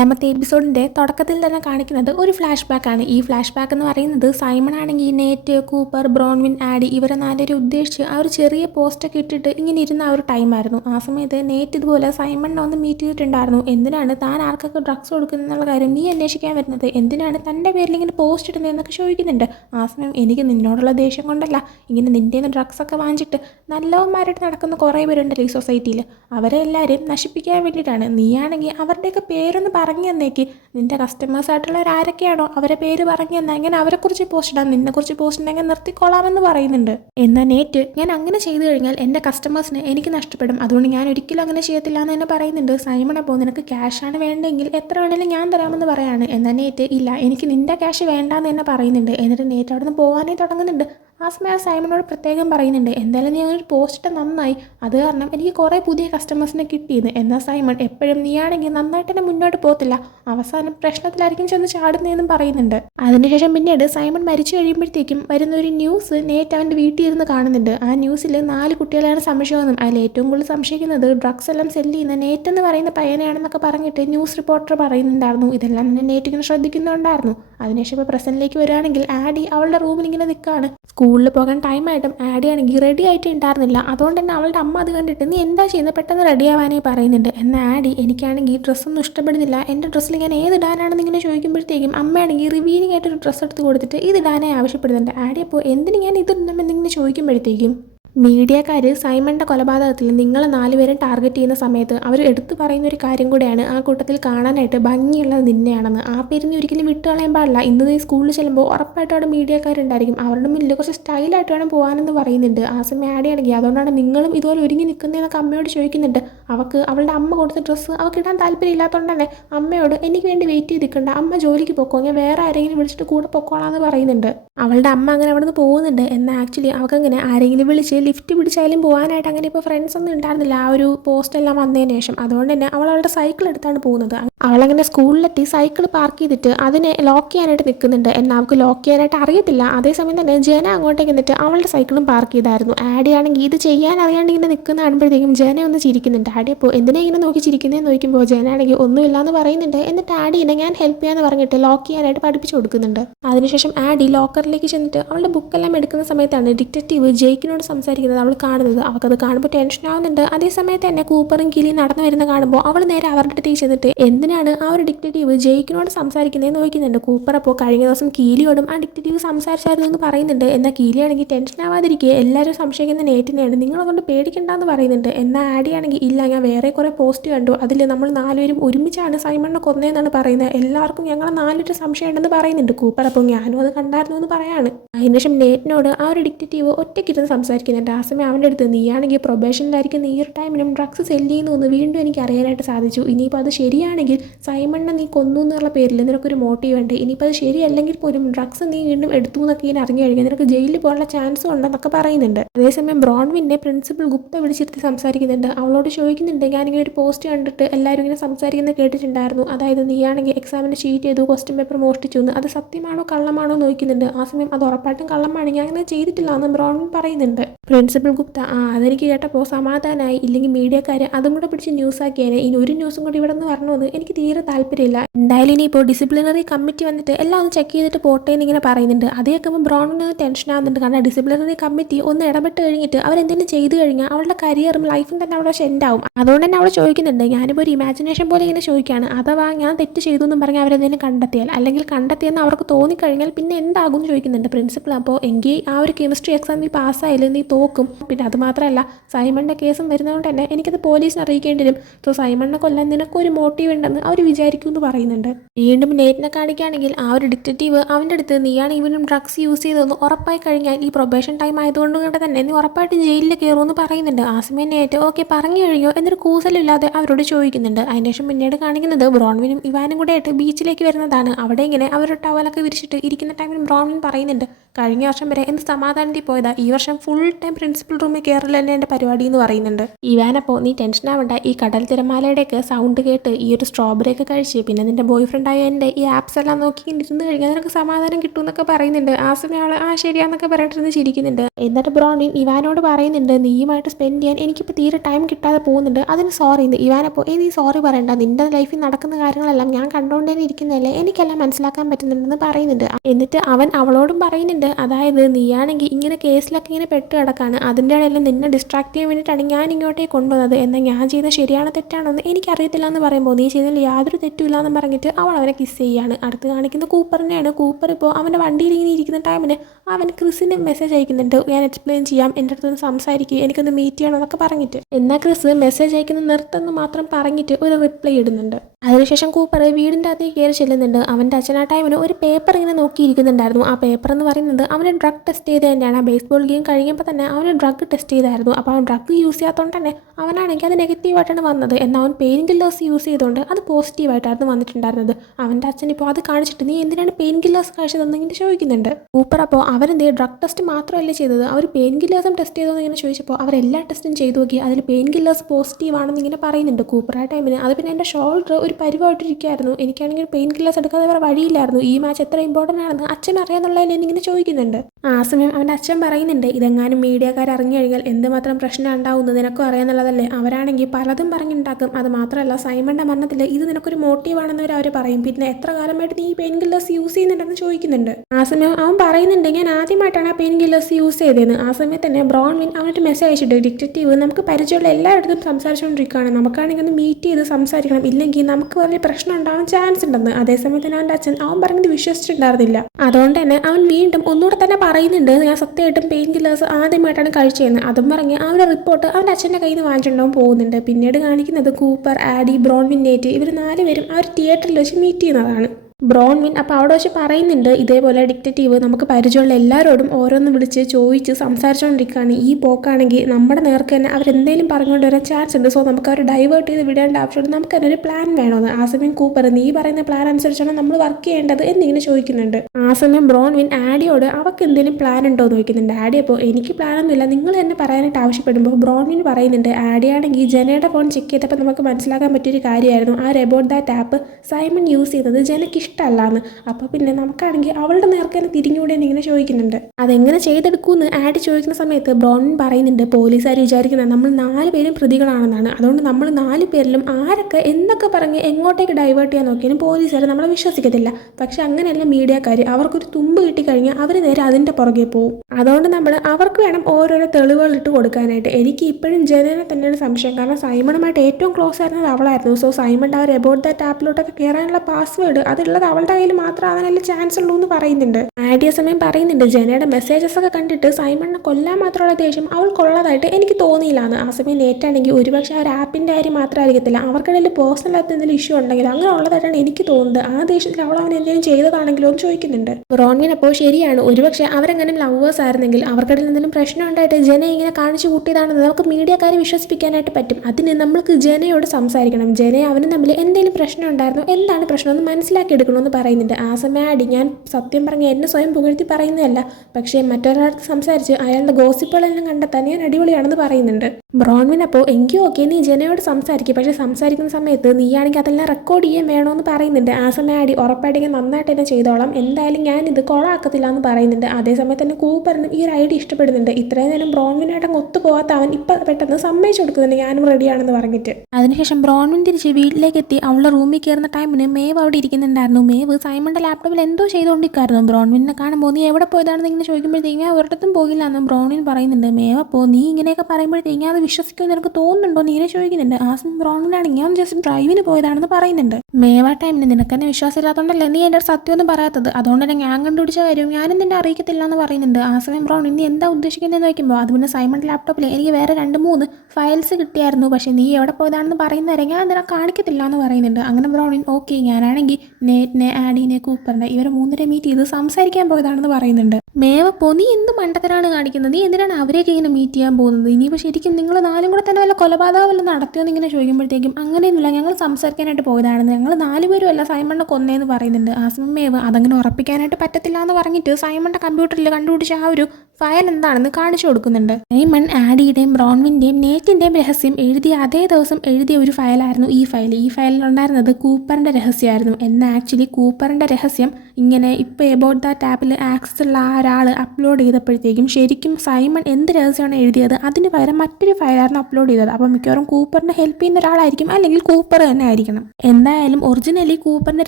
4-ാമത്തെ എപ്പിസോഡിൻ്റെ തുടക്കത്തിൽ തന്നെ കാണിക്കുന്നത് ഒരു ഫ്ലാഷ് ബാക്കാണ്. ഈ ഫ്ലാഷ് ബാക്ക് എന്ന് പറയുന്നത് സൈമൺ ആണെങ്കിൽ നെറ്റ്, കൂപ്പർ, ബ്രോൺവിൻ, ആഡി ഇവരെ നാലുപേരെ ഉദ്ദേശിച്ച് ആ ഒരു ചെറിയ പോസ്റ്റൊക്കെ ഇട്ടിട്ട് ഇങ്ങനെ ഇരുന്ന ആ ഒരു ടൈമായിരുന്നു. ആ സമയത്ത് നെറ്റ് ഇതുപോലെ സൈമണിനെ ഒന്ന് മീറ്റ് ചെയ്തിട്ടുണ്ടായിരുന്നു. എന്തിനാണ് താൻ ആർക്കൊക്കെ ഡ്രഗ്സ് കൊടുക്കുന്നുള്ള കാര്യം നീ അന്വേഷിക്കാൻ വരുന്നത്, എന്തിനാണ് തൻ്റെ പേരിൽ ഇങ്ങനെ പോസ്റ്റ് ഇടുന്നതെന്നൊക്കെ ചോദിക്കുന്നുണ്ട്. ആ സമയം എനിക്ക് നിന്നോടുള്ള ദേഷ്യം കൊണ്ടല്ല, ഇങ്ങനെ നിൻ്റെ ഡ്രഗ്സൊക്കെ വാങ്ങിച്ചിട്ട് നല്ലവന്മാരായിട്ട് നടക്കുന്ന കുറേ പേരുണ്ടല്ലോ ഈ സൊസൈറ്റിയിൽ, അവരെ എല്ലാവരെയും നശിപ്പിക്കാൻ വേണ്ടിയിട്ടാണ്. നീയാണെങ്കിൽ അവരുടെയൊക്കെ പേരൊന്ന് പറഞ്ഞു തന്നേക്ക്. നിൻ്റെ കസ്റ്റമേഴ്സായിട്ടുള്ളവർ ആരൊക്കെയാണോ അവരെ പേര് പറഞ്ഞു തന്നാൽ എങ്ങനെ അവരെക്കുറിച്ച് പോസ്റ്റ് ഇടാം, നിന്നെക്കുറിച്ച് പോസ്റ്റ് ഉണ്ടെങ്കിൽ നിർത്തിക്കൊള്ളാമെന്ന് പറയുന്നുണ്ട്. എന്നാൽ നെറ്റ് ഞാൻ അങ്ങനെ ചെയ്തു കഴിഞ്ഞാൽ എൻ്റെ കസ്റ്റമേഴ്സിനെ എനിക്ക് നഷ്ടപ്പെടും, അതുകൊണ്ട് ഞാൻ ഒരിക്കലും അങ്ങനെ ചെയ്യത്തില്ല എന്ന് തന്നെ പറയുന്നുണ്ട്. സൈമൺ അപ്പോൾ നിനക്ക് ക്യാഷാണ് വേണ്ടെങ്കിൽ എത്ര വേണമെങ്കിലും ഞാൻ തരാമെന്ന് പറയാണ്. എന്നാൽ നെറ്റ് ഇല്ല, എനിക്ക് നിൻ്റെ ക്യാഷ് വേണ്ടാന്ന് തന്നെ പറയുന്നുണ്ട്. എന്നിട്ട് നെറ്റ് അവിടെ നിന്ന് പോകാനേ തുടങ്ങുന്നുണ്ട്. ആ സമയം സൈമണോട് പ്രത്യേകം പറയുന്നുണ്ട്, എന്തായാലും നീ ഒരു പോസ്റ്റ് നന്നായി, അത് കാരണം എനിക്ക് കുറേ പുതിയ കസ്റ്റമേഴ്സിനെ കിട്ടിയെന്ന്. എന്നാൽ സൈമൺ എപ്പോഴും നീയാണെങ്കിൽ നന്നായിട്ട് തന്നെ മുന്നോട്ട് പോകത്തില്ല, അവസാനം പ്രശ്നത്തിലായിരിക്കും ചെന്ന് ചാടുന്നതെന്നും പറയുന്നുണ്ട്. അതിനുശേഷം പിന്നീട് സൈമൺ മരിച്ചു കഴിയുമ്പോഴത്തേക്കും വരുന്ന ഒരു ന്യൂസ് നെറ്റ് അവൻ്റെ വീട്ടിൽ ഇരുന്ന് കാണുന്നുണ്ട്. ആ ന്യൂസിൽ 4 കുട്ടികളെയാണ് സംശയമെന്നും അതിൽ ഏറ്റവും കൂടുതൽ സംശയിക്കുന്നത് ഡ്രഗ്സ് എല്ലാം സെല്ല് ചെയ്യുന്ന നെറ്റ് എന്ന് പറയുന്ന പയ്യനെയാണെന്നൊക്കെ പറഞ്ഞിട്ട് ന്യൂസ് റിപ്പോർട്ടർ പറയുന്നുണ്ടായിരുന്നു. ഇതെല്ലാം തന്നെ നെറ്റ് ഇങ്ങനെ ശ്രദ്ധിക്കുന്നുണ്ടായിരുന്നു. അതിനുശേഷം ഇപ്പോൾ പ്രസന്റിലേക്ക് വരികയാണെങ്കിൽ ആഡി അവളുടെ റൂമിൽ ഇങ്ങനെ നിൽക്കുകയാണ്. സ്കൂളിൽ പോകാൻ ടൈമായിട്ടും ആഡി ആണെങ്കിൽ റെഡി ആയിട്ട് ഉണ്ടായിരുന്നില്ല. അതുകൊണ്ട് തന്നെ അവളുടെ അമ്മ അത് കണ്ടിട്ട് നീ എന്താ ചെയ്യുന്നത്, പെട്ടെന്ന് റെഡി ആവാനേ പറയുന്നുണ്ട്. എന്നാൽ ആഡി എനിക്കാണെങ്കിൽ ഈ ഡ്രസ്സൊന്നും ഇഷ്ടപ്പെടുന്നില്ല, എൻ്റെ ഡ്രസ്സിൽ ഞാൻ ഏതിടാനാണെന്ന് ഇങ്ങനെ ചോദിക്കുമ്പോഴത്തേക്കും അമ്മയാണെങ്കിൽ റിവീലിംഗ് ആയിട്ടൊരു ഡ്രസ്സ് എടുത്ത് കൊടുത്തിട്ട് ഇതിടാനേ ആവശ്യപ്പെടുന്നുണ്ട്. ആഡി അപ്പോൾ എന്തിന് ഞാൻ ഇതിടണമെന്നിങ്ങനെ ചോദിക്കുമ്പോഴത്തേക്കും മീഡിയക്കാർ സൈമണിൻ്റെ കൊലപാതകത്തിൽ നിങ്ങൾ 4 പേരും ടാർഗറ്റ് ചെയ്യുന്ന സമയത്ത് അവർ എടുത്തു പറയുന്ന ഒരു കാര്യം കൂടെയാണ് ആ കൂട്ടത്തിൽ കാണാനായിട്ട് ഭംഗിയുള്ളത് നിന്നെയാണെന്ന്. ആ പേരിന് ഒരിക്കലും വിട്ട് കളയാൻ പാടില്ല. ഇന്ന് നീ സ്കൂളിൽ ചെല്ലുമ്പോൾ ഉറപ്പായിട്ടും അവിടെ മീഡിയക്കാരുണ്ടായിരിക്കും, അവരുടെ മുന്നിൽ കുറച്ച് സ്റ്റൈലായിട്ട് വേണം പോകാനെന്ന് പറയുന്നുണ്ട്. ആ സമയം ആടെയാണെങ്കിൽ അതുകൊണ്ടാണ് നിങ്ങളും ഇതുപോലെ ഒരുങ്ങി നിൽക്കുന്നതെന്നൊക്കെ അമ്മയോട് ചോദിക്കുന്നുണ്ട്. അവൾക്ക് അവളുടെ അമ്മ കൊടുത്ത ഡ്രസ്സ് അവൾക്ക് ഇടാൻ താല്പര്യമില്ലാത്തതുകൊണ്ട് തന്നെ അമ്മയോട് എനിക്ക് വേണ്ടി വെയിറ്റ് ചെയ്ത് നിൽക്കണ്ട, അമ്മ ജോലിക്ക് പൊക്കോ, ഞാൻ വേറെ ആരെങ്കിലും വിളിച്ചിട്ട് കൂടെ പൊക്കോളാന്ന് പറയുന്നുണ്ട്. അവളുടെ അമ്മ അങ്ങനെ അവിടെ നിന്ന് പോകുന്നുണ്ട്. എന്നാൽ ആക്ച്വലി അവൾക്കങ്ങനെ ആരെങ്കിലും വിളിച്ച് ലിഫ്റ്റ് പിടിച്ചായാലും പോകാനായിട്ട് അങ്ങനെ ഇപ്പോൾ ഫ്രണ്ട്സ് ഒന്നും ഉണ്ടായിരുന്നില്ല ആ ഒരു പോസ്റ്റെല്ലാം വന്നതിന് ശേഷം. അതുകൊണ്ട് തന്നെ അവൾ അവളുടെ സൈക്കിൾ എടുത്താണ് പോകുന്നത്. അവളങ്ങനെ സ്കൂളിലെത്തി സൈക്കിൾ പാർക്ക് ചെയ്തിട്ട് അതിനെ ലോക്ക് ചെയ്യാനായിട്ട് നിൽക്കുന്നുണ്ട്. എന്നാൽ അവൾക്ക് ലോക്ക് ചെയ്യാനായിട്ട് അറിയത്തില്ല. അതേസമയം തന്നെ ജന അങ്ങോട്ടേക്ക് എന്നിട്ട് അവളുടെ സൈക്കിളും പാർക്ക് ചെയ്തായിരുന്നു. ആഡി ആണെങ്കിൽ ഇത് ചെയ്യാൻ അറിയാണ്ട് ഇങ്ങനെ നിൽക്കുന്ന കാണുമ്പോഴത്തേക്കും ജന ഒന്ന് ചിരിക്കുന്നുണ്ട്. ആഡി അപ്പോൾ എന്തിനാ ഇങ്ങനെ നോക്കി ചിരിക്കുന്നതെന്ന് ചോദിക്കുമ്പോൾ ജന ആണെങ്കിൽ ഒന്നുമില്ലാന്ന് പറയുന്നുണ്ട്. എന്നിട്ട് ആഡീനെ ഞാൻ ഹെൽപ്പ് ചെയ്യാന്ന് പറഞ്ഞിട്ട് ലോക്ക് ചെയ്യാനായിട്ട് പഠിപ്പിച്ചു കൊടുക്കുന്നുണ്ട്. അതിനുശേഷം ആഡി ലോക്കറിലേക്ക് ചെന്നിട്ട് അവളുടെ ബുക്കെല്ലാം എടുക്കുന്ന സമയത്താണ് ഡിറ്റക്റ്റീവ് ജെയ്ക്കിനോട് സംസാരിക്കുന്നത് അവൾ കാണുന്നത്. അവൾക്കത് കാണുമ്പോൾ ടെൻഷൻ ആവുന്നുണ്ട്. അതേസമയത്ത് തന്നെ കൂപ്പറും കിലിയും നടന്നു വരുന്ന കാണുമ്പോൾ അവൾ നേരെ അവരുടെ അടുത്തേക്ക് ചെന്നിട്ട് എന്തിനാണ് ആ ഒരു ഡിറ്റക്റ്റീവ് ജെയ്ക്കിനോട് സംസാരിക്കുന്നതെന്ന് ചോദിക്കുന്നുണ്ട്. കൂപ്പർ അപ്പോൾ കഴിഞ്ഞ ദിവസം കീലിയോടും ആ ഡിറ്റക്റ്റീവ് സംസാരിച്ചായിരുന്നു എന്ന് പറയുന്നുണ്ട്. എന്നാൽ കീലിയാണെങ്കിൽ ടെൻഷൻ ആവാതിരിക്കുക, എല്ലാവരും സംശയിക്കുന്ന നെറ്റിനെയാണ്, നിങ്ങളതുകൊണ്ട് പേടിക്കണ്ടെന്ന് പറയുന്നുണ്ട്. എന്നാൽ ആഡി ആണെങ്കിൽ ഇല്ല, ഞാൻ വേറെ കുറേ പോസ്റ്റ് കണ്ടു, അതിൽ നമ്മൾ 4 പേരും ഒരുമിച്ചാണ് സൈമണിനെ കൊന്നതെന്നാണ് പറയുന്നത്, എല്ലാവർക്കും ഞങ്ങളെ 4 പേരുടെ സംശയം ഉണ്ടെന്ന് പറയുന്നുണ്ട്. കൂപ്പർ അപ്പോൾ ഞാനും അത് കണ്ടായിരുന്നു എന്ന് പറയാണ്. അതിനുശേഷം നെറ്റിനോട് ആ ഒരു ഡിറ്റക്റ്റീവ് ഒറ്റയ്ക്കിരുന്ന് സംസാരിക്കുന്നുണ്ട്. ആ സമയം അവൻ്റെ അടുത്ത് നീയാണെങ്കിൽ പ്രൊബേഷനിലായിരിക്കും, ഈ ഒരു ടൈമിനും ഡ്രഗ്സ് സെല്ല് ചെയ്യുന്നു എന്ന് വീണ്ടും എനിക്ക് അറിയാനായിട്ട് സാധിച്ചു, ഇനിയിപ്പോൾ അത് ശരിയാണെങ്കിൽ സൈമണിനെ നീ കൊന്നു എന്നുള്ള പേരിൽ നിനക്കൊരു മോട്ടീവ് ഉണ്ട്, ഇനിയിപ്പോൾ അത് ശരിയല്ലെങ്കിൽ പോലും ഡ്രഗ്സ് നീ വീണ്ടും എടുത്തു എന്നൊക്കെ ഇങ്ങനെ അറിഞ്ഞു കഴിഞ്ഞാൽ നിനക്ക് ജയിലിൽ പോകാനുള്ള ചാൻസും ഉണ്ടെന്നൊക്കെ പറയുന്നുണ്ട്. അതേസമയം ബ്രോൺവിൻ്റെ പ്രിൻസിപ്പൽ ഗുപ്ത വിളിച്ചിരുത്തി സംസാരിക്കുന്നുണ്ട്. അവളോട് ചോദിക്കുന്നുണ്ട്, ഞാനിങ്ങനെ ഒരു പോസ്റ്റ് കണ്ടിട്ട് എല്ലാവരും ഇങ്ങനെ സംസാരിക്കുന്നത് കേട്ടിട്ടുണ്ടായിരുന്നു, അതായത് നീയാണെങ്കിൽ എക്സാമിന് ചീറ്റ് ചെയ്തു, ക്വസ്റ്റ്യൻ പേപ്പർ മോഷ്ടിച്ചു എന്ന്, അത് സത്യമാണോ കള്ളമാണോ എന്ന് ചോദിക്കുന്നുണ്ട്. ആ സമയം അത് ഉറപ്പായിട്ടും കള്ളമാണ്, ഞാൻ അങ്ങനെ ചെയ്തിട്ടില്ല എന്ന് ബ്രോൺവിൻ പറയുന്നുണ്ട്. പ്രിൻസിപ്പൽ ഗുപ്ത അതെനിക്ക് കേട്ടപ്പോൾ സമാധാനമായി, ഇല്ലെങ്കിൽ മീഡിയക്കാർ അതും കൂടെ പിടിച്ച് ന്യൂസാക്കിയേനെ, ഇനി ഒരു ന്യൂസും കൂടി ഇവിടെ നിന്ന് വരണമെന്ന് എനിക്ക് തീരെ താല്പര്യമില്ല, എന്തായാലും ഇനിയിപ്പോൾ ഡിസിപ്ലിനറി കമ്മിറ്റി വന്നിട്ട് എല്ലാം ഒന്ന് ചെക്ക് ചെയ്തിട്ട് പോട്ടെ എന്നിങ്ങനെ പറയുന്നുണ്ട്. അത് കേൾക്കുമ്പോൾ ബ്രോണിന് ടെൻഷൻ ആവുന്നുണ്ട്. കാരണം ഡിസിപ്ലിനറി കമ്മിറ്റി ഒന്ന് ഇടപെട്ട് കഴിഞ്ഞിട്ട് അവരെന്തെങ്കിലും ചെയ്തു കഴിഞ്ഞാൽ അവളുടെ കരിയറും ലൈഫും തന്നെ അവിടെ ഷെൻഡാവും. അതുകൊണ്ട് തന്നെ അവൾ ചോദിക്കുന്നുണ്ട്, ഞാനിപ്പോൾ ഒരു ഇമാജിനേഷൻ പോലെ ഇങ്ങനെ ചോദിക്കുകയാണ്, അഥവാ ഞാൻ തെറ്റ് ചെയ്തു എന്നും പറഞ്ഞാൽ അവരെന്തെങ്കിലും കണ്ടെത്തിയാൽ, അല്ലെങ്കിൽ കണ്ടെത്തിയെന്ന് അവർക്ക് തോന്നിക്കഴിഞ്ഞാൽ പിന്നെ എന്താകും എന്ന് ചോദിക്കുന്നുണ്ട് പ്രിൻസിപ്പൽ. അപ്പോൾ എങ്കിൽ ആ ഒരു കെമിസ്ട്രി എക്സാം നീ പാസ്സായാലും നീ തോക്കും, പിന്നെ അത് മാത്രമല്ല സൈമണിൻ്റെ കേസും വരുന്നതുകൊണ്ട് തന്നെ എനിക്കത് പോലീസിനെ അറിയിക്കേണ്ടി വരും, സോ സൈമണിനെ കൊല്ലാൻ നിനക്കൊരു മോട്ടീവ് ഉണ്ടെന്ന് അവർ വിചാരിക്കും എന്ന് പറയുന്നുണ്ട്. വീണ്ടും നെറ്റിനെ കാണിക്കുകയാണെങ്കിൽ ആ ഒരു ഡിറ്റക്റ്റീവ് അവൻ്റെ അടുത്ത് നീയാണ് ഇവനും ഡ്രഗ്സ് യൂസ് ചെയ്തതെന്ന് ഉറപ്പായി കഴിഞ്ഞാൽ ഈ പ്രൊബേഷൻ ടൈം ആയതുകൊണ്ട് തന്നെ നീ ഉറപ്പായിട്ടും ജയിലിൽ കയറുമെന്ന് പറയുന്നുണ്ട്. ആ സമയം നെറ്റ് ഓക്കെ പറഞ്ഞു കഴിഞ്ഞോ എന്നൊരു കൂസലില്ലാതെ അവരോട് ചോദിക്കുന്നുണ്ട്. അതിനുശേഷം പിന്നീട് കാണിക്കുന്നത് ബ്രോൺവിനും ഇവാനും കൂടെ ആയിട്ട് ബീച്ചിലേക്ക് വരുന്നതാണ്. അവിടെ ഇങ്ങനെ അവരുടെ ടവലൊക്കെ വിരിച്ചിട്ട് ഇരിക്കുന്ന ടൈമിൽ ബ്രോൺവിൻ പറയുന്നുണ്ട്, കഴിഞ്ഞ വർഷം വരെ എന്ത് സമാധാനത്തിൽ പോയതാ, ഈ വർഷം ഫുൾ ടൈം പ്രിൻസിപ്പൽ റൂമിൽ കയറില്ല തന്നെ എൻ്റെ പരിപാടി എന്ന് പറയുന്നുണ്ട്. ഇവാനപ്പോൾ നീ ടെൻഷൻ ആവണ്ട, ഈ കടൽ തിരമാലയുടെയൊക്കെ സൗണ്ട് കേട്ട് ഈ ഒരു സ്ട്രോബെറി ഒക്കെ കഴിച്ച് പിന്നെ നിന്റെ ബോയ് ഫ്രണ്ടായ എൻ്റെ ഈ ആപ്സ് എല്ലാം നോക്കി ഇരുന്ന് കഴിഞ്ഞാൽ നിനക്ക് സമാധാനം കിട്ടും എന്നൊക്കെ പറയുന്നുണ്ട്. ആ സമയം അവൾ ശരിയാന്നൊക്കെ പറഞ്ഞിരുന്ന് ചിരിക്കുന്നുണ്ട്. എന്നിട്ട് ബ്രോൺവിൻ ഇവാനോട് പറയുന്നുണ്ട്, നീയുമായിട്ട് സ്പെൻഡ് ചെയ്യാൻ എനിക്കിപ്പോൾ തീരെ ടൈം കിട്ടാതെ പോകുന്നുണ്ട്, അതിന് സോറി എന്ന്. ഇവാനപ്പോൾ നീ സോറി പറയണ്ട, നിന്റെ ലൈഫിൽ നടക്കുന്ന കാര്യങ്ങളെല്ലാം ഞാൻ കണ്ടുകൊണ്ടേ ഇരിക്കുന്നതല്ലേ, എനിക്കെല്ലാം മനസ്സിലാക്കാൻ പറ്റുന്നുണ്ടെന്ന് പറയുന്നുണ്ട്. എന്നിട്ട് അവൻ അവളോടും പറയുന്നുണ്ട്, അതായത് നീയാണെങ്കിൽ ഇങ്ങനെ കേസിലൊക്കെ ഇങ്ങനെ പെട്ട് കിടക്കാണ്, അതിൻ്റെ ഇടയിൽ നിന്നെ ഡിസ്ട്രാക്ട് ചെയ്യാൻ വേണ്ടിയിട്ടാണ് ഞാൻ ഇങ്ങോട്ടേക്ക് കൊണ്ടുവന്നത്, എന്നാൽ ഞാൻ ചെയ്ത ശരിയാണോ തെറ്റാണോ എന്ന് എനിക്കറിയത്തില്ല എന്ന് പറയുമ്പോൾ നീ ചെയ്തതിൽ യാതൊരു തെറ്റുമില്ല എന്ന് പറഞ്ഞിട്ട് അവൾ അവനെ കിസ് ചെയ്യുകയാണ്. അടുത്ത് കാണിക്കുന്ന കൂപ്പറിനെയാണ്. കൂപ്പർ ഇപ്പോൾ അവൻ്റെ വണ്ടിയിൽ ഇങ്ങനെ ഇരിക്കുന്ന ടൈമിന് അവൻ ക്രിസിന് മെസ്സേജ് അയക്കുന്നുണ്ട്, ഞാൻ എക്സ്പ്ലെയിൻ ചെയ്യാം, എൻ്റെ അടുത്തൊന്ന് സംസാരിക്കുക, എനിക്കൊന്ന് മീറ്റ് ചെയ്യണം എന്നൊക്കെ പറഞ്ഞിട്ട്. എന്നാൽ ക്രിസ് മെസ്സേജ് അയക്കുന്ന നിർത്തുമെന്ന് മാത്രം പറഞ്ഞിട്ട് ഒരു റിപ്ലൈ ഇടുന്നുണ്ട്. അതിനുശേഷം കൂപ്പർ വീടിൻ്റെ അകത്തേക്ക് കയറി ചെല്ലുന്നുണ്ട്. അവൻ്റെ അച്ഛൻ ആ ടൈമിന് ഒരു പേപ്പർ ഇങ്ങനെ നോക്കിയിരിക്കുന്നുണ്ടായിരുന്നു. ആ പേപ്പർ എന്ന് പറയുന്നത് അവന് ഡ്രഗ് ടെസ്റ്റ് ചെയ്ത് തന്നെയാണ്. ആ ബേസ്ബോൾ ഗെയിം കഴിയുമ്പോൾ തന്നെ അവന് ഡ്രഗ് ടെസ്റ്റ് ചെയ്തായിരുന്നു. അപ്പോൾ അവൻ ഡ്രഗ് യൂസ് ചെയ്യാത്തതുകൊണ്ട് തന്നെ അവനാണെങ്കിൽ അത് നെഗറ്റീവായിട്ടാണ് വന്നത്. എന്നാൽ അവൻ പെയിൻ കില്ലേഴ്സ് യൂസ് ചെയ്തുകൊണ്ട് അത് പോസിറ്റീവായിട്ടായിരുന്നു വന്നിട്ടുണ്ടായിരുന്നത്. അവൻ്റെ അച്ഛൻ ഇപ്പോൾ അത് കാണിച്ചിട്ട് നീ എന്തിനാണ് പെയിൻ കില്ലേഴ്സ് കഴിച്ചതെന്ന് ഇങ്ങനെ ചോദിക്കുന്നുണ്ട്. കൂപ്പർ അപ്പോൾ അവരെന്ത് ഡ്രഗ് ടെസ്റ്റ് മാത്രമല്ല ചെയ്തത്, അവർ പെയിൻ കില്ലേഴ്സും ടെസ്റ്റ് ചെയ്തതെന്ന് ഇങ്ങനെ ചോദിച്ചപ്പോൾ അവരെല്ലാ ടെസ്റ്റും ചെയ്തു നോക്കി, അതിൽ പെയിൻ കില്ലേഴ്സ് പോസിറ്റീവ് ആണെന്ന് ഇങ്ങനെ പറയുന്നുണ്ട്. കൂപ്പർ ആ ടൈമിന് അത് പിന്നെ എൻ്റെ ഷോൾഡർ ഒരു പരിവായിട്ടിരിക്കുകയായിരുന്നു, എനിക്കാണെങ്കിൽ പെയിൻ കില്ലേഴ്സ് എടുക്കാതെ വേറെ വഴിയില്ലായിരുന്നു, ഈ മാച്ച് എത്ര ഇമ്പോർട്ടൻ്റ് ആണെന്ന് അച്ഛൻ അറിയാന്നുള്ളതിൽ എന്നിങ്ങനെ ചോദിക്കുന്നുണ്ട്. ആ സമയം അവൻ്റെ അച്ഛൻ പറയുന്നുണ്ട്, ഇതെങ്ങാനും മീഡിയക്കാർ അറിഞ്ഞു കഴിഞ്ഞാൽ എന്തുമാത്രം പ്രശ്നം ഉണ്ടാവുമെന്ന് നിനക്കും അറിയാന്നുള്ളതല്ലേ, അവരാണെങ്കിൽ പലതും പറഞ്ഞുണ്ടാക്കും. അത് മാത്രമല്ല സൈമണിൻ്റെ മരണത്തിൽ ഇത് നിനക്കൊരു മോട്ടീവാണെന്ന് അവർ പറയും, പിന്നെ എത്ര കാലമായിട്ട് നീ ഈ പെയിൻ കില്ലേഴ്സ് യൂസ് ചെയ്യുന്നുണ്ടെന്ന് ചോദിക്കുന്നുണ്ട്. ആ സമയം അവൻ പറയുന്നുണ്ട്, ഞാൻ ആദ്യമായിട്ടാണ് ആ പെയിൻ കില്ലേഴ്സ് യൂസ് ചെയ്തതെന്ന്. ആ സമയത്ത് തന്നെ ബ്രോൺവിൻ അവനൊരു മെസ്സേജ് അയച്ചിട്ട്, ഡിറ്റക്റ്റീവ് നമുക്ക് പരിചയമുള്ള എല്ലായിടത്തും സംസാരിച്ചുകൊണ്ടിരിക്കുകയാണ്, നമുക്കാണെങ്കിൽ ഒന്ന് മീറ്റ് ചെയ്ത് സംസാരിക്കണം, ഇല്ലെങ്കിൽ നമുക്ക് വലിയ പ്രശ്നം ഉണ്ടാവാൻ ചാൻസ് ഉണ്ടെന്ന്. അതേസമയത്ത് തന്നെ അവൻ്റെ അച്ഛൻ അവൻ പറഞ്ഞത് വിശ്വസിച്ചിട്ടുണ്ടായിരുന്നില്ല. അതുകൊണ്ട് തന്നെ അവൻ വീണ്ടും ഒന്നുകൂടെ തന്നെ പറയുന്നുണ്ട്, ഞാൻ സത്യമായിട്ടും പെയിൻ കില്ലേഴ്സ് ആദ്യമായിട്ടാണ് കഴിച്ചതെന്ന്. അതും പറഞ്ഞ് അവൻ്റെ റിപ്പോർട്ട് അവൻ്റെ അച്ഛൻ്റെ കയ്യിൽ നിന്ന് വാങ്ങിച്ചിട്ടുണ്ടാവും പോകുന്നുണ്ട്. പിന്നീട് കാണിക്കുന്നത് കൂപ്പർ, ആഡി, ബ്രോൺവിൻ, നേറ്റ് ഇവർ 4 പേരും ആ ഒരു തിയേറ്ററിൽ വെച്ച് മീറ്റ് ചെയ്യുന്നതാണ്. ബ്രോൺവിൻ അപ്പോൾ അവിടെ വെച്ച് പറയുന്നുണ്ട്, ഇതേപോലെ ഡിറ്റക്റ്റീവ് നമുക്ക് പരിചയമുള്ള എല്ലാവരോടും ഓരോന്ന് വിളിച്ച് ചോദിച്ച് സംസാരിച്ചുകൊണ്ടിരിക്കുകയാണ്, ഈ പോക്കാണെങ്കിൽ നമ്മുടെ നേർക്ക് തന്നെ അവരെന്തെങ്കിലും പറഞ്ഞുകൊണ്ട് വരാൻ ചാൻസ് ഉണ്ട്, സോ നമുക്ക് അവർ ഡൈവേർട്ട് ചെയ്ത് വിടേണ്ട ആവശ്യമുണ്ട്, നമുക്ക് അതിനൊരു പ്ലാൻ വേണമെന്ന്. ആ സമയം കൂപ്പർ, നീ പറയുന്ന പ്ലാൻ അനുസരിച്ചാണ് നമ്മൾ വർക്ക് ചെയ്യേണ്ടത് എന്നിങ്ങനെ ചോദിക്കുന്നുണ്ട്. ആ സമയം ബ്രോൺവിൻ ആഡിയോട് അവർക്ക് എന്തെങ്കിലും പ്ലാൻ ഉണ്ടോ എന്ന് ചോദിക്കുന്നുണ്ട്. ആഡി അപ്പോൾ എനിക്ക് പ്ലാനൊന്നുമില്ല, നിങ്ങൾ തന്നെ പറയാനായിട്ട് ആവശ്യപ്പെടുമ്പോൾ ബ്രോൺവിൻ പറയുന്നുണ്ട്, ആഡിയാണെങ്കിൽ ജനയുടെ ഫോൺ ചെക്ക് ചെയ്തപ്പോൾ നമുക്ക് മനസ്സിലാക്കാൻ പറ്റിയൊരു കാര്യമായിരുന്നു, ആ about that app Simon use ചെയ്തത് ജനയ്ക്ക് ഇഷ്ടമല്ലാന്ന്. അപ്പോൾ പിന്നെ നമുക്കാണെങ്കിൽ അവളുടെ നേർക്ക് തന്നെ തിരിഞ്ഞുകൂടെ എന്നിങ്ങനെ ചോദിക്കുന്നുണ്ട്. അതെങ്ങനെ ചെയ്തെടുക്കുമെന്ന് ആഡ് ചോദിക്കുന്ന സമയത്ത് ബ്രോൺവിൻ പറയുന്നുണ്ട്, പോലീസുകാർ വിചാരിക്കുന്നത് നമ്മൾ 4 പേരും പ്രതികളാണെന്നാണ്, അതുകൊണ്ട് നമ്മൾ 4 പേരിലും ആരൊക്കെ എന്തൊക്കെ പറഞ്ഞ് എങ്ങോട്ടേക്ക് ഡൈവേർട്ട് ചെയ്യാൻ നോക്കിയാലും പോലീസുകാർ നമ്മളെ വിശ്വസിക്കത്തില്ല. പക്ഷെ അങ്ങനെയല്ല മീഡിയക്കാർ, അവർക്കൊരു തുമ്പ് കിട്ടിക്കഴിഞ്ഞാൽ അവർ നേരെ അതിൻ്റെ പുറകെ പോകും. അതുകൊണ്ട് നമ്മൾ അവർക്ക് വേണം ഓരോരോ തെളിവുകൾ ഇട്ട് കൊടുക്കാനായിട്ട്. എനിക്ക് ഇപ്പോഴും ജനനെ തന്നെയാണ് സംശയം, കാരണം സൈമണുമായിട്ട് ഏറ്റവും ക്ലോസ് ആയിരുന്നത് അവളായിരുന്നു. സോ സൈമൺ അവർ അബൌട്ട് ദാറ്റ് ആപ്പിലോട്ടൊക്കെ കയറാനുള്ള പാസ്വേഡ് അതുള്ളത് അവളുടെ കയ്യിൽ മാത്രം ആവാനല്ലേ ചാൻസ് ഉള്ളൂ എന്ന് പറയുന്നുണ്ട്. ആദ്യ സമയം പറയുന്നുണ്ട്, ജനയുടെ മെസ്സേജസ് ഒക്കെ കണ്ടിട്ട് സൈമണിനെ കൊല്ലാൻ മാത്രമുള്ള ദേഷ്യം അവൾക്കുള്ളതായിട്ട് എനിക്ക് തോന്നിയില്ലാന്ന്. ആ സമയം ലേറ്റാണെങ്കിൽ ഒരുപക്ഷെ ആ ഒരു ആപ്പിൻ്റെ കാര്യം മാത്രമായിരിക്കത്തില്ല, അവർക്കിടയിൽ പേഴ്സണൽ ആയിട്ട് എന്തെങ്കിലും ഇഷ്യൂ ഉണ്ടെങ്കിൽ അങ്ങനെ ഉള്ളതായിട്ടാണ് എനിക്ക് തോന്നുന്നത്. ആ ദേഷ്യത്തിൽ അവൻ എന്തെങ്കിലും ചെയ്തതാണെങ്കിലോ എന്ന് ചോദിക്കുന്നുണ്ട്. ബ്രോൺവിൻ അപ്പോൾ ശരിയാണ്, ഒരുപക്ഷെ അവരെങ്ങനെ ലവേഴ്സ് ആയിരുന്നെങ്കിൽ അവർക്കിടയിൽ എന്തെങ്കിലും പ്രശ്നം ഉണ്ടായിട്ട് ജന ഇങ്ങനെ കാണിച്ചു കൂട്ടിയതാണെന്ന് നമുക്ക് മീഡിയക്കാരെ വിശ്വസിപ്പിക്കാനായിട്ട് പറ്റും. അതിന് നമ്മൾക്ക് ജനയോട് സംസാരിക്കണം, ജനയെ അവനും തമ്മിൽ എന്തെങ്കിലും പ്രശ്നം ഉണ്ടായിരുന്നു, എന്താണ് പ്രശ്നം എന്ന് മനസ്സിലാക്കി എടുക്കണമെന്ന് പറയുന്നുണ്ട്. ആ സമയം ആടി, ഞാൻ സത്യം പറഞ്ഞ് എന്നെ സ്വയം പുകഴ്ത്തി പറയുന്നതല്ല, പക്ഷേ മറ്റൊരാൾക്ക് സംസാരിച്ച് അയാളുടെ ഗോസിപ്പുകളെല്ലാം കണ്ടെത്താൻ ഞാൻ അടിപൊളിയാണെന്ന് പറയുന്നുണ്ട്. ബ്രോൺവിൻ അപ്പോൾ എങ്കിൽ ഓക്കെ നീ ജനയോട് സംസാരിക്കും, പക്ഷേ സംസാരിക്കുന്ന സമയത്ത് നീയാണെങ്കിൽ അതെല്ലാം റെക്കോർഡ് ചെയ്യാൻ വേണമെന്ന് പറയുന്നുണ്ട്. ആ സമയം ആടി, ഉറപ്പായിട്ട് ഞാൻ നന്നായിട്ട് തന്നെ ചെയ്തോളാം, എന്തായാലും ഞാൻ ഇത് കൊളാക്കത്തില്ല എന്ന് പറയുന്നുണ്ട്. അതേസമയത്ത് തന്നെ കൂപ്പറിനും ഈ ഒരു ഐഡിയ ഇഷ്ടപ്പെടുന്നുണ്ട്. ഇത്രയും നേരം ബ്രോൺവിനായിട്ട് അങ്ങ് ഒത്തുപോകാത്ത അവൻ ഇപ്പം പെട്ടെന്ന് സമ്മതിച്ചു കൊടുക്കുന്നുണ്ട്, ഞാനും റെഡിയാണെന്ന് പറഞ്ഞിട്ട്. അതിനുശേഷം ബ്രോൺവിൻ തിരിച്ച് വീട്ടിലേക്ക് എത്തി അവളുടെ റൂമിൽ കയറുന്ന ടൈമിന് മേവ് അവിടെ ഇരിക്കുന്നുണ്ടായിരുന്നു. മേവ് സൈമണിന്റെ ലാപ്ടോപ്പിൽ എന്തോ ചെയ്തുകൊണ്ടിരിക്കായിരുന്നു. ബ്രോൺവിനെ കാണുമ്പോൾ നീ എവിടെ പോയതാണെന്ന് ഇങ്ങനെ ചോദിക്കുമ്പോഴത്തേക്കും ഞാൻ ഒരിടത്തും പോകില്ല എന്ന് ബ്രോൺവിൻ പറയുന്നുണ്ട്. മേവ് അപ്പോൾ നീ ഇങ്ങനെയൊക്കെ പറയുമ്പോഴത്തേക്കും അത് വിശ്വസിക്കുമെന്ന് എനിക്ക് തോന്നുന്നുണ്ടോ എന്ന് ഇങ്ങനെ ചോദിക്കുന്നുണ്ട്. ആ സമയം ബ്രോൺവിനാണെങ്കിൽ ഞാൻ ജസ്റ്റ് ഡ്രൈവിന് പോയതാണെന്ന് പറയുന്നുണ്ട്. മേവ ടൈമിന് നിനക്ക് തന്നെ വിശ്വാസമില്ലാത്തതുകൊണ്ടല്ലേ നീ എൻ്റെ സത്യമൊന്നും പറയാത്തത്, അതുകൊണ്ട് തന്നെ ഞാൻ കണ്ടുപിടിച്ച കാര്യം ഞാനും നിന്നെ അറിയിക്കത്തില്ല എന്ന് പറയുന്നുണ്ട്. ആ സമയം ബ്രോൺവിൻ നീ എന്താ ഉദ്ദേശിക്കുന്നതെന്ന് നോക്കുമ്പോൾ അത് പിന്നെ സൈമണിന്റെ ലാപ്ടോപ്പിൽ എനിക്ക് വേറെ 2-3 ഫയൽസ് കിട്ടിയായിരുന്നു, പക്ഷേ നീ എവിടെ പോയതാണെന്ന് പറയുന്നവരെ ഞാൻ നിന്നെ കാണിക്കത്തില്ല എന്ന് പറയുന്നുണ്ട്. അങ്ങനെ ബ്രോൺവിൻ ഓക്കെ ഞാനാണെങ്കിൽ നേറ്റിനെ ആഡിനെ കൂപ്പറിനെ ഇവരെ 3 മീറ്റ് ചെയ്ത് സംസാരിക്കാൻ പോയതാണെന്ന് പറയുന്നുണ്ട്. മേവപ്പോ നീ എന്ത് മണ്ടത്തരാണ് കാണിക്കുന്നത്, നീ എന്തിനാണ് അവരെയൊക്കെ ഇങ്ങനെ മീറ്റ് ചെയ്യാൻ പോകുന്നത്, ഇനിയിപ്പോൾ ശരിക്കും നിങ്ങൾ നിങ്ങൾ നാലും കൂടെ തന്നെ വല്ല കൊലപാതകം വല്ല നടത്തിയോന്ന് ഇങ്ങനെ ചോദിക്കുമ്പോഴത്തേക്കും അങ്ങനെയൊന്നുമില്ല, ഞങ്ങൾ സംസാരിക്കാനായിട്ട് പോയതാണെന്ന്, ഞങ്ങൾ 4 പേരും അല്ല സൈമണിനെ കൊന്നേന്ന് പറയുന്നുണ്ട്. ആ സമയം അതങ്ങനെ ഉറപ്പിക്കാനായിട്ട് പറ്റത്തില്ല എന്ന് പറഞ്ഞിട്ട് സൈമണിന്റെ കമ്പ്യൂട്ടറിൽ കണ്ടുപിടിച്ച ആ ഒരു ഫയൽ എന്താണെന്ന് കാണിച്ചു കൊടുക്കുന്നുണ്ട്. സൈമൺ ആഡിയുടെയും ബ്രോൺവിൻ്റെയും നേറ്റിൻ്റെയും രഹസ്യം എഴുതിയ അതേ ദിവസം എഴുതിയ ഒരു ഫയലായിരുന്നു ഈ ഫയൽ. ഈ ഫയലിലുണ്ടായിരുന്നത് കൂപ്പറിൻ്റെ രഹസ്യമായിരുന്നു. എന്നാൽ ആക്ച്വലി കൂപ്പറിൻ്റെ രഹസ്യം ഇങ്ങനെ ഇപ്പോൾ എബൌട്ട് ദ ടാപ്പിൽ ആക്സസ് ഉള്ള ആ ഒരാൾ അപ്ലോഡ് ചെയ്തപ്പോഴത്തേക്കും ശരിക്കും സൈമൺ എന്ത് രഹസ്യമാണ് എഴുതിയത് അതിന് പകരം മറ്റൊരു ഫയലായിരുന്നു അപ്ലോഡ് ചെയ്തത്. അപ്പോൾ മിക്കവാറും കൂപ്പറിനെ ഹെൽപ്പ് ചെയ്യുന്ന ഒരാളായിരിക്കും, അല്ലെങ്കിൽ കൂപ്പർ തന്നെ ആയിരിക്കണം. എന്തായാലും ഒറിജിനലി കൂപ്പറിൻ്റെ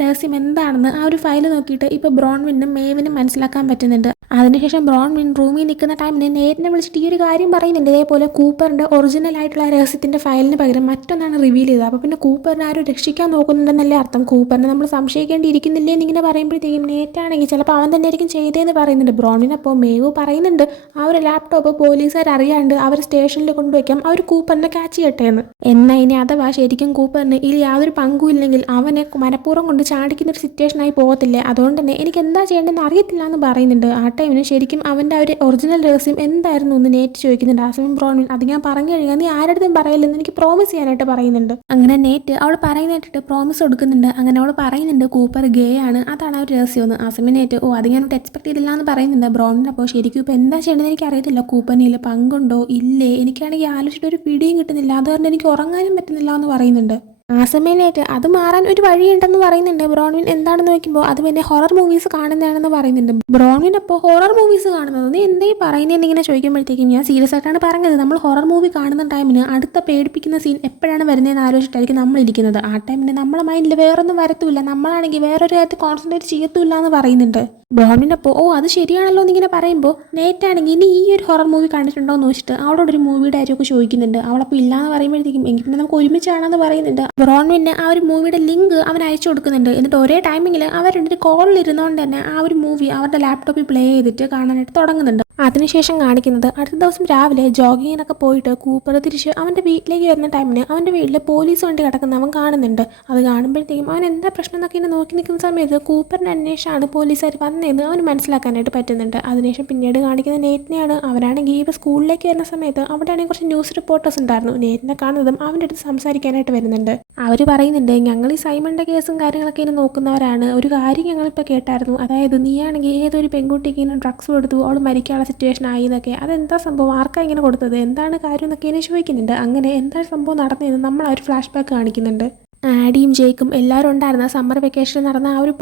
രഹസ്യം എന്താണെന്ന് ആ ഒരു ഫയൽ നോക്കിയിട്ട് ഇപ്പോൾ ബ്രോൺവിനും മേവിനും മനസ്സിലാക്കാൻ പറ്റുന്നുണ്ട്. അതിനുശേഷം ബ്രോൺവിൻ റൂമിൽ നിൽക്കുന്ന ടൈമിന് നേരിനെ വിളിച്ചിട്ട് ഈ ഒരു കാര്യം പറയുന്നുണ്ട്. ഇതേപോലെ കൂപ്പറിൻ്റെ ഒറിജിനൽ ആയിട്ടുള്ള രഹസ്യത്തിൻ്റെ ഫയലിന് പകരം മറ്റൊന്നാണ് റിവീൽ ചെയ്തത്. അപ്പോൾ പിന്നെ കൂപ്പറിനെ ആരും രക്ഷിക്കാൻ നോക്കുന്നുണ്ടെന്നല്ലേ അർത്ഥം. കൂപ്പറിനെ നമ്മൾ സംശയിക്കേണ്ടിയിരിക്കുന്നില്ലേ എന്നിങ്ങനെ പറയുമ്പോഴത്തേക്കും നേറ്റാണെങ്കിൽ ചിലപ്പോൾ അവൻ തന്നെ ആയിരിക്കും ചെയ്തതെന്ന് പറയുന്നുണ്ട് ബ്രോൺവിൻ. അപ്പോൾ മേവ് പറയുന്നുണ്ട് ആ ഒരു ലാപ്ടോപ്പ് പോലീസുകാർ അറിയാണ്ട് അവർ സ്റ്റേഷനിൽ കൊണ്ടുവയ്ക്കാം, അവർ കൂപ്പറിനെ ക്യാച്ച് ചെയ്യട്ടെ എന്ന്. എന്നാൽ ഇനി അഥവാ ശരിക്കും കൂപ്പറിന് ഇതിൽ യാതൊരു പങ്കും ഇല്ലെങ്കിൽ അവനെ മനഃപൂർവ്വം കൊണ്ട് ചാടിക്കുന്ന ഒരു സിറ്റുവേഷനായി പോകത്തില്ലേ. അതുകൊണ്ട് തന്നെ എനിക്ക് എന്താ ചെയ്യേണ്ടതെന്ന് അറിയത്തില്ല എന്ന് പറയുന്നുണ്ട്. ആ ടൈമിന് ശരിക്കും അവൻ്റെ ഒരു ഒറിജിനൽ രഹസ്യം എന്തായിരുന്നു എന്ന് നേറ്റ് ചോദിക്കുന്നുണ്ട്. ആ സമയം ബ്രോൺവിൻ അത് ഞാൻ പറഞ്ഞു കഴിയുക, നീ ആരുടെയും പറയില്ലെന്ന് എനിക്ക് പ്രോമിസ് ചെയ്യാനായിട്ട് പറയുന്നുണ്ട്. അങ്ങനെ നേറ്റ് അവൾ പറയുന്നതായിട്ട് പ്രോമിസ് കൊടുക്കുന്നുണ്ട്. അങ്ങനെ അവൾ പറയുന്നുണ്ട് കൂപ്പർ ഗേ ആണ്, അതാണ് ആ ഒരു രഹസ്യമെന്ന്. ആ സമയം നേറ്റ് അത് ഞാനോട്ട് എക്സ്പെക്ട് ചെയ്തില്ല എന്ന് പറയുന്നുണ്ട് ബ്രോൺവിൻ. അപ്പോൾ ശരിക്കും ഇപ്പോൾ എന്താ ചെയ്യേണ്ടത് എനിക്ക് അറിയത്തില്ല, കൂപ്പറിനിൽ പങ്കുണ്ടോ ഇല്ലേ, എനിക്കാണെങ്കിൽ ആലോചിച്ചിട്ട് ഒരു പിടിയും കിട്ടുന്നില്ല, അതുകൊണ്ട് എനിക്ക് ഉറങ്ങാനും പറ്റുന്നില്ല എന്ന് പറയുന്നുണ്ട്. ആ സമയമായിട്ട് അത് മാറാൻ ഒരു വഴിയുണ്ടെന്ന് പറയുന്നുണ്ട് ബ്രോൺവിൻ. എന്താണെന്ന് നോക്കുമ്പോൾ അത് പിന്നെ ഹൊറർ മൂവീസ് കാണുന്നതാണെന്ന് പറയുന്നുണ്ട് ബ്രോൺവിൻ. അപ്പോൾ ഹൊറർ മൂവീസ് കാണുന്നത് നീ എന്തേ പറയുന്നതെന്ന് ഇങ്ങനെ ചോദിക്കുമ്പോഴത്തേക്കും ഞാൻ സീരിയസ് ആയിട്ടാണ് പറഞ്ഞത്. നമ്മൾ ഹൊറർ മൂവി കാണുന്ന ടൈമിന് അടുത്ത പേടിപ്പിക്കുന്ന സീൻ എപ്പോഴാണ് വരുന്നതെന്ന് ആലോചിച്ചിട്ടായിരിക്കും നമ്മളിരിക്കുന്നത്. ആ ടൈമിന് നമ്മളെ മൈൻഡിൽ വേറൊന്നും വരത്തുമില്ല, നമ്മളാണെങ്കിൽ വേറൊരു കാര്യത്തിൽ കോൺസെൻട്രേറ്റ് ചെയ്യത്തുമില്ല എന്ന് പറയുന്നുണ്ട് ബ്രോൺവിൻ. അപ്പോൾ അത് ശരിയാണല്ലോ എന്നിങ്ങനെ പറയുമ്പോൾ നേറ്റാണെങ്കിൽ ഇനി ഈ ഒരു ഹൊറർ മൂവി കണ്ടിട്ടുണ്ടോ എന്ന് ചോദിച്ചിട്ട് അവളോടൊരു മൂവിയുടെ കാര്യമൊക്കെ ചോദിക്കുന്നുണ്ട്. അവളപ്പോൾ ഇല്ലാന്ന് പറയുമ്പോഴത്തേക്കും എങ്കിൽ പിന്നെ നമുക്ക് ഒരുമിച്ചാണെന്ന് പറയുന്നുണ്ട് ബ്രോൺവിന്. ആ ഒരു മൂവിയുടെ ലിങ്ക് അവൻ അയച്ചു കൊടുക്കുന്നുണ്ട്. എന്നിട്ട് ഒരേ ടൈമിങ്ങിൽ അവർ രണ്ടൊരു കോളിൽ ഇരുന്നുകൊണ്ട് തന്നെ ആ ഒരു മൂവി അവരുടെ ലാപ്ടോപ്പിൽ പ്ലേ ചെയ്തിട്ട് കാണാനായിട്ട് തുടങ്ങുന്നുണ്ട്. അതിനുശേഷം കാണിക്കുന്നത് അടുത്ത ദിവസം രാവിലെ ജോഗിങ്ങിനൊക്കെ പോയിട്ട് കൂപ്പർ തിരിച്ച് അവൻ്റെ വീട്ടിലേക്ക് വരുന്ന ടൈമിന് അവൻ്റെ വീട്ടിൽ പോലീസ് വണ്ടി കിടക്കുന്ന അവൻ കാണുന്നുണ്ട്. അത് കാണുമ്പോഴത്തേക്കും അവൻ എന്താ പ്രശ്നം എന്നൊക്കെ ഇങ്ങനെ നോക്കി നിൽക്കുന്ന സമയത്ത് കൂപ്പറിൻ്റെ അന്വേഷണമാണ് പോലീസുകാർ വന്നതെന്ന് അവന് മനസ്സിലാക്കാനായിട്ട് പറ്റുന്നുണ്ട്. അതിനുശേഷം പിന്നീട് കാണിക്കുന്ന നേറ്റിനെയാണ്. അവനാണെങ്കിൽ ഇപ്പോൾ സ്കൂളിലേക്ക് വരുന്ന സമയത്ത് അവിടെയാണെങ്കിൽ കുറച്ച് ന്യൂസ് റിപ്പോർട്ടേഴ്സ് ഉണ്ടായിരുന്നു. നേറ്റിനെ കാണുന്നതും അവൻ്റെ അടുത്ത് സംസാരിക്കാനായിട്ട് വരുന്നുണ്ട്. അവർ പറയുന്നുണ്ട് ഞങ്ങൾ ഈ സൈമണിൻ്റെ കേസും കാര്യങ്ങളൊക്കെ ഇങ്ങനെ നോക്കുന്നവരാണ്, ഒരു കാര്യം ഞങ്ങളിപ്പോൾ കേട്ടായിരുന്നു, അതായത് നീയാണെങ്കിൽ ഏതൊരു പെൺകുട്ടിക്ക് ഇങ്ങനെ ഡ്രഗ്സ് കൊടുത്തു അവൾ മരിക്കാനുള്ള സിറ്റുവേഷൻ ആയി എന്നൊക്കെ. അതെന്താ സംഭവം, ആർക്കാ ഇങ്ങനെ കൊടുത്തത്, എന്താണ് കാര്യം എന്നൊക്കെ ഇങ്ങനെ ചോദിക്കുന്നുണ്ട്. അങ്ങനെ എന്താണ് സംഭവം നടന്നതെന്ന് നമ്മൾ ആ ഒരു ഫ്ലാഷ് ബാക്ക് കാണിക്കുന്നുണ്ട്. ആഡിയും ജേക്കും എല്ലാവരും ഉണ്ടായിരുന്നു. സമ്മർ വെക്കേഷനിൽ നടന്ന ആ ഒരു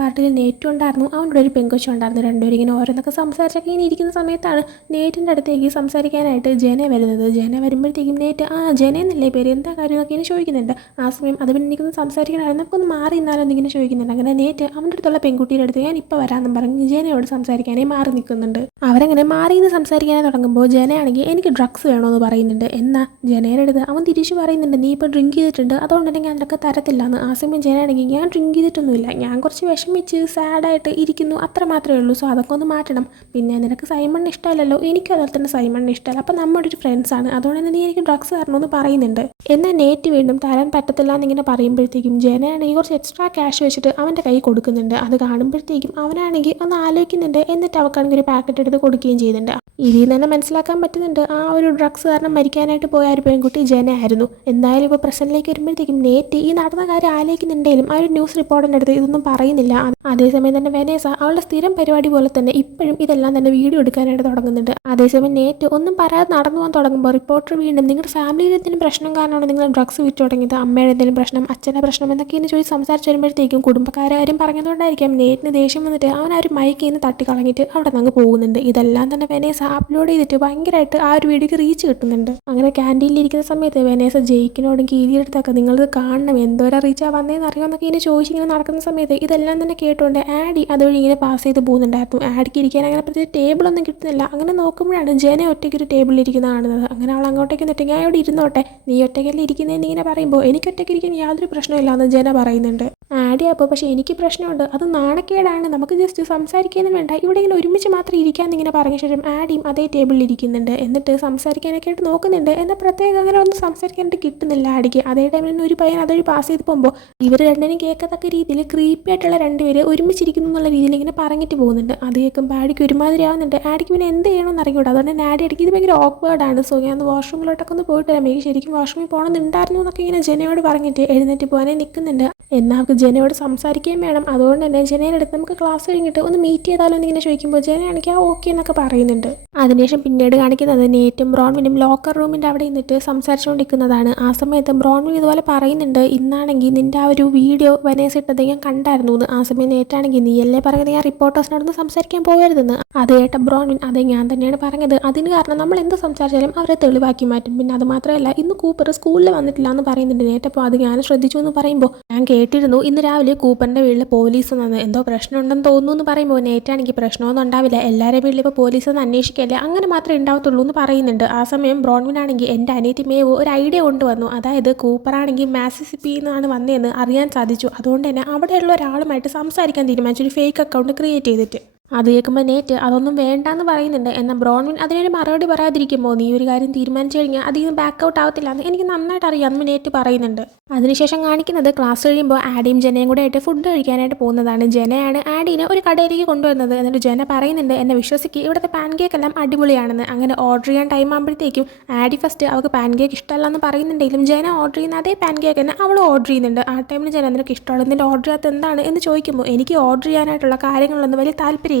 പാർട്ടിയിൽ നേറ്റും ഉണ്ടായിരുന്നു, അവൻ്റെ ഒരു പെങ്കൊച്ചും ഉണ്ടായിരുന്നു. രണ്ടുപേരും ഇങ്ങനെ ഓരോന്നൊക്കെ സംസാരിച്ചൊക്കെ ഇങ്ങനെ ഇരിക്കുന്ന സമയത്താണ് നേറ്റിൻ്റെ അടുത്തേക്ക് സംസാരിക്കാനായിട്ട് ജന വരുന്നത്. ജന വരുമ്പോഴത്തേക്കും നേറ്റ് ജന എന്നല്ലേ പേര്, എന്താ കാര്യം എന്നൊക്കെ ഇങ്ങനെ ചോദിക്കുന്നുണ്ട്. ആ സമയം അത് പിന്നെ എനിക്കൊന്ന് സംസാരിക്കാനായിരുന്നു, നമുക്കൊന്ന് മാറി നിന്നാലോ എന്നിങ്ങനെ ചോദിക്കുന്നുണ്ട്. അങ്ങനെ നേറ്റ് അവൻ്റെ അടുത്തുള്ള പെൺകുട്ടിയുടെ അടുത്ത് ഞാൻ ഇപ്പോൾ വരാമെന്നും പറഞ്ഞ് ജനയോട് സംസാരിക്കാനേ മാറി നിൽക്കുന്നുണ്ട്. അവരങ്ങനെ മാറി നിന്ന് സംസാരിക്കാനേ തുടങ്ങുമ്പോൾ ജനയാണെങ്കിൽ എനിക്ക് ഡ്രഗ്സ് വേണമെന്ന് പറയുന്നുണ്ട്. എന്നാൽ ജനയുടെ അടുത്ത് അവൻ തിരിച്ചു പറയുന്നുണ്ട് നീ ഇപ്പോൾ ഡ്രിങ്ക് ചെയ്തിട്ടുണ്ട്, അതുകൊണ്ട് ഞാൻ അതൊക്കെ തരത്തില്ല എന്ന്. ആ സമയം ജനാണെങ്കിൽ ഞാൻ ഡ്രിങ്ക് ചെയ്തിട്ടൊന്നുമില്ല, ഞാൻ കുറച്ച് വിഷമിച്ച് സാഡായിട്ട് ഇരിക്കുന്നു, അത്ര മാത്രമേ ഉള്ളൂ, സോ അതൊക്കെ ഒന്ന് മാറ്റണം. പിന്നെ നിനക്ക് സൈമണിന് ഇഷ്ടമല്ലല്ലോ, എനിക്കും അതുപോലെ തന്നെ സൈമണിന് ഇഷ്ടമല്ല, അപ്പം നമ്മുടെ ഒരു ഫ്രണ്ട്സാണ്, അതുകൊണ്ട് തന്നെ നീ എനിക്ക് ഡ്രഗ്സ് തരണമെന്ന് പറയുന്നുണ്ട്. എന്നാൽ നേറ്റ് വീണ്ടും തരാൻ പറ്റത്തില്ല എന്നിങ്ങനെ പറയുമ്പോഴത്തേക്കും ജനയാണെങ്കിൽ കുറച്ച് എക്സ്ട്രാ ക്യാഷ് വെച്ചിട്ട് അവൻ്റെ കൈ കൊടുക്കുന്നുണ്ട്. അത് കാണുമ്പോഴത്തേക്കും അവനാണെങ്കിൽ ഒന്ന് ആലോചിക്കുന്നുണ്ട്. എന്നിട്ട് അവൾക്കാണെങ്കിൽ ഒരു പാക്കറ്റ് എടുത്ത് കൊടുക്കുകയും ചെയ്യുന്നുണ്ട്. ഇതിൽ നിന്ന് തന്നെ മനസ്സിലാക്കാൻ പറ്റുന്നുണ്ട് ആ ഒരു ഡ്രഗ്സ് കാരണം മരിക്കാനായിട്ട് പോയ ഒരു പെൺകുട്ടി ജനയായിരുന്നു. എന്തായാലും ഇപ്പോൾ പ്രസന്റിലേക്ക് വരുമ്പോഴത്തേക്കും നേറ്റ് ഈ നടന്ന കാര്യം ആലോചിക്കുന്നുണ്ടെങ്കിലും ആ ഒരു ന്യൂസ് റിപ്പോർട്ടിൻ്റെ അടുത്ത് ഇതൊന്നും പറയുന്നില്ല. അതേസമയം തന്നെ വെനേസ അവളുടെ സ്ഥിരം പരിപാടി പോലെ തന്നെ ഇപ്പോഴും ഇതെല്ലാം തന്നെ വീഡിയോ എടുക്കാനായിട്ട് തുടങ്ങുന്നുണ്ട്. അതേസമയം നേറ്റ് ഒന്നും പറയാതെ നടന്നു പോകാൻ തുടങ്ങുമ്പോൾ റിപ്പോർട്ടർ വീണ്ടും നിങ്ങളുടെ ഫാമിലിയിൽ എന്തെങ്കിലും പ്രശ്നം കാരണമാണ് നിങ്ങൾ ഡ്രഗ്സ് വിറ്റ് തുടങ്ങിയത്, അമ്മയുടെ എന്തെങ്കിലും പ്രശ്നം, അച്ഛൻ്റെ പ്രശ്നം എന്നൊക്കെ ഇങ്ങനെ ചോദിച്ച് സംസാരിച്ച് വരുമ്പോഴത്തേക്കും കുടുംബക്കാരെ കാര്യം പറഞ്ഞതുകൊണ്ടായിരിക്കാം നേറ്റിന് ദേഷ്യം വന്നിട്ട് അവൻ ആ ഒരു മൈക്കിൽ നിന്ന് തട്ടിക്കളഞ്ഞിട്ട് അവിടെ നിന്ന് പോകുന്നുണ്ട്. ഇതെല്ലാം തന്നെ വെനേസ അപ്ലോഡ് ചെയ്തിട്ട് ഭയങ്കരമായിട്ട് ആ ഒരു വീഡിയോക്ക് റീച്ച് കിട്ടുന്നുണ്ട്. അങ്ങനെ ക്യാൻറ്റീനിലിരിക്കുന്ന സമയത്ത് വെനേസ ജയിക്കിനോടും കീരിയെടുത്തൊക്കെ നിങ്ങളത് കാണണം, എന്തോരം റീച്ചാണ് വന്നതെന്ന് അറിയാമെന്നൊക്കെ ഇങ്ങനെ ചോദിച്ചിങ്ങനെ നടക്കുന്ന സമയത്ത് ഇതെല്ലാം തന്നെ കേട്ടുകൊണ്ട് ആഡി അതുവഴി ഇങ്ങനെ പാസ് ചെയ്ത് പോകുന്നുണ്ടായിരുന്നു. ആഡിക്ക് ഇരിക്കാൻ അങ്ങനെ പ്രത്യേകിച്ച് ടേബിളൊന്നും കിട്ടുന്നില്ല. അങ്ങനെ നോക്കുമ്പോഴാണ് ജന ഒറ്റയ്ക്ക് ഒരു ടേബിളിൽ ഇരിക്കുന്ന കാണുന്നത്. അങ്ങനെ അവൾ അങ്ങോട്ടേക്ക് നിന്നിട്ട് ഞാൻ ഇവിടെ ഇരുന്നോട്ടെ, നീ ഒറ്റയ്ക്കല്ലേ ഇരിക്കുന്നതെന്ന് ഇങ്ങനെ പറയുമ്പോൾ എനിക്ക് ഒറ്റയ്ക്ക് ഇരിക്കാൻ യാതൊരു പ്രശ്നമില്ല എന്ന് ജന പറയുന്നുണ്ട്. ആഡി അപ്പോൾ പക്ഷേ എനിക്ക് പ്രശ്നമുണ്ട്, അത് നാണക്കേടാണ്, നമുക്ക് ജസ്റ്റ് സംസാരിക്കാനും വേണ്ട, ഇവിടെ ഇങ്ങനെ ഒരുമിച്ച് മാത്രം ഇരിക്കാമെന്ന് ഇങ്ങനെ പറഞ്ഞ ശേഷം ആഡിയും അതേ ടേബിളിൽ ഇരിക്കുന്നുണ്ട്. എന്നിട്ട് സംസാരിക്കാനൊക്കെ ആയിട്ട് നോക്കുന്നുണ്ട്. എന്നാൽ പ്രത്യേകം അങ്ങനെ ഒന്നും സംസാരിക്കാനായിട്ട് കിട്ടുന്നില്ല ആഡിക്ക്. അതേ ടൈമിൽ തന്നെ ഒരു പയ്യൻ അതൊരു പാസ് ചെയ്ത് പോകുമ്പോൾ ഇവർ രണ്ടിനും കേൾക്കത്തക്ക രീതിയിൽ ക്രീപ്പി ആയിട്ടുള്ള രണ്ടുപേര് ഒരുമിച്ചിരിക്കുന്നു എന്നുള്ള രീതിയിൽ ഇങ്ങനെ പറഞ്ഞിട്ട് പോകുന്നുണ്ട്. അത് കേൾക്കുമ്പോൾ ആഡിക്ക് ഒരുമാതിരി ആവുന്നുണ്ട്. ആഡിക്ക് പിന്നെ എന്ത് ചെയ്യണമെന്ന് അറിഞ്ഞൂടാ. അതുകൊണ്ട് തന്നെ ആഡി അടിക്ക് ഇത് ഭയങ്കര ഓക്വേർഡാണ്. സോ ഞാൻ വാഷ്റൂമിലോട്ടൊക്കെ ഒന്ന് പോയിട്ട് വരാം, എനിക്ക് ശരിക്കും വാഷ്റൂമിൽ പോകണമെന്നുണ്ടായിരുന്നു എന്നൊക്കെ ഇങ്ങനെ ജനയോട് പറഞ്ഞിട്ട് എഴുന്നേറ്റ് പോകാനേ നിൽക്കുന്നുണ്ട്. എന്നാൽ അവർക്ക് ജനയോട് സംസാരിക്കുകയും വേണം. അതുകൊണ്ട് തന്നെ ജനയുടെ അടുത്ത് നമുക്ക് ക്ലാസ് കഴിഞ്ഞിട്ട് ഒന്ന് മീറ്റ് ചെയ്താലോ എന്നിങ്ങനെ ചോദിക്കുമ്പോൾ ജനയാണെങ്കിൽ ആ ഓക്കെ എന്നൊക്കെ പറയുന്നുണ്ട്. അതിനുശേഷം പിന്നീട് കാണിക്കുന്നത് നേറ്റും ബ്രോൺവിനും ലോക്കർ റൂമിൻ്റെ അവിടെ നിന്നിട്ട് സംസാരിച്ചുകൊണ്ടിരിക്കുന്നതാണ്. ആ സമയത്ത് ബ്രോൺവിൻ ഇതുപോലെ പറയുന്നുണ്ട്, ഇന്നാണെങ്കിൽ നിൻ്റെ ആ ഒരു വീഡിയോ വനേസ് ഇട്ടത് ഞാൻ കണ്ടായിരുന്നു എന്ന്. ആ സമയം നേറ്റാണെങ്കിൽ നീ അല്ലേ പറയുന്നത് ഞാൻ റിപ്പോർട്ടേഴ്സിനോടൊന്ന് സംസാരിക്കാൻ പോകരുതെന്ന്. അത് കേട്ട ബ്രോൺവിൻ അതെ ഞാൻ തന്നെയാണ് പറഞ്ഞത്, അതിന് കാരണം നമ്മൾ എന്ത് സംസാരിച്ചാലും അവരെ തെളിവാക്കി മാറ്റും. പിന്നെ അത് മാത്രമല്ല ഇന്ന് കൂപ്പർ സ്കൂളിൽ വന്നിട്ടില്ല എന്ന് പറയുന്നുണ്ട് നേറ്റപ്പോൾ. അത് ഞാൻ ശ്രദ്ധിച്ചു എന്ന് പറയുമ്പോൾ ഞാൻ കേട്ടിരുന്നു ഇന്ന് രാവിലെ കൂപ്പറിൻ്റെ വീട്ടിൽ പോലീസ് വന്ന് എന്തോ പ്രശ്നമുണ്ടെന്ന് തോന്നുന്നു എന്ന് പറയുമ്പോൾ നേറ്റാണെങ്കിൽ പ്രശ്നമൊന്നും ഉണ്ടാവില്ല, എല്ലാവരുടെ വീട്ടിൽ ഇപ്പോൾ പോലീസ് ഒന്ന് അന്വേഷിക്കല്ലേ, അങ്ങനെ മാത്രമേ ഉണ്ടാവത്തുള്ളൂ എന്ന് പറയുന്നുണ്ട്. ആ സമയം ബ്രോൺവിനാണെങ്കിൽ എൻ്റെ അനിയത്തി മേവ് ഒരു ഐഡിയ കൊണ്ടുവന്നു, അതായത് കൂപ്പറാണെങ്കിൽ മാസിസിപ്പിയിൽ നിന്നാണ് വന്നതെന്ന് അറിയാൻ സാധിച്ചു. അതുകൊണ്ട് തന്നെ അവിടെയുള്ള ഒരാളുമായിട്ട് സംസാരിക്കാൻ തീരുമാനിച്ചു, ഒരു ഫേക്ക് അക്കൗണ്ട് ക്രിയേറ്റ് ചെയ്തിട്ട്. അത് കേൾക്കുമ്പോൾ നേറ്റ് അതൊന്നും വേണ്ടാന്ന് പറയുന്നുണ്ട്. എന്നാൽ ബ്രോൺവിൻ അതിനൊരു മറുപടി പറയാതിരിക്കുമ്പോൾ നീ ഒരു കാര്യം തീരുമാനിച്ചു കഴിഞ്ഞാൽ അതിൽ നിന്ന് ബാക്ക് ഔട്ട് ആവത്തില്ല എന്ന് എനിക്ക് നന്നായിട്ട് അറിയാമെന്ന് നേറ്റ് പറയുന്നുണ്ട്. അതിനുശേഷം കാണിക്കുന്നത് ക്ലാസ് കഴിയുമ്പോൾ ആഡിയും ജനയും കൂടെ ആയിട്ട് ഫുഡ് കഴിക്കാനായിട്ട് പോകുന്നതാണ്. ജനയാണ് ആഡീനെ ഒരു കടയിലേക്ക് കൊണ്ടുവന്നത്. എന്നിട്ട് ജന പറയുന്നുണ്ട് എന്നെ വിശ്വസിക്ക്, ഇവിടുത്തെ പാൻ കേക്ക് എല്ലാം അടിപൊളിയാണെന്ന്. അങ്ങനെ ഓർഡർ ചെയ്യാൻ ടൈം ആകുമ്പോഴത്തേക്കും ആഡി ഫസ്റ്റ് അവൾക്ക് പാൻ കേക്ക് ഇഷ്ടമല്ല എന്ന് പറയുന്നുണ്ടെങ്കിലും ജന ഓർഡർ ചെയ്യുന്ന അതേ പാൻ കേക്ക് തന്നെ അവൾ ഓർഡർ ചെയ്യുന്നുണ്ട്. ആ ടൈമിൽ ജന നിനക്ക് ഇഷ്ടമുള്ള നിൻ്റെ ഓർഡർ ചെയ്യാത്ത എന്താണ് എന്ന് ചോദിക്കുമ്പോൾ എനിക്ക് ഓർഡർ ചെയ്യാനായിട്ടുള്ള കാര്യങ്ങളൊന്നും വലിയ താല്പര്യമില്ല,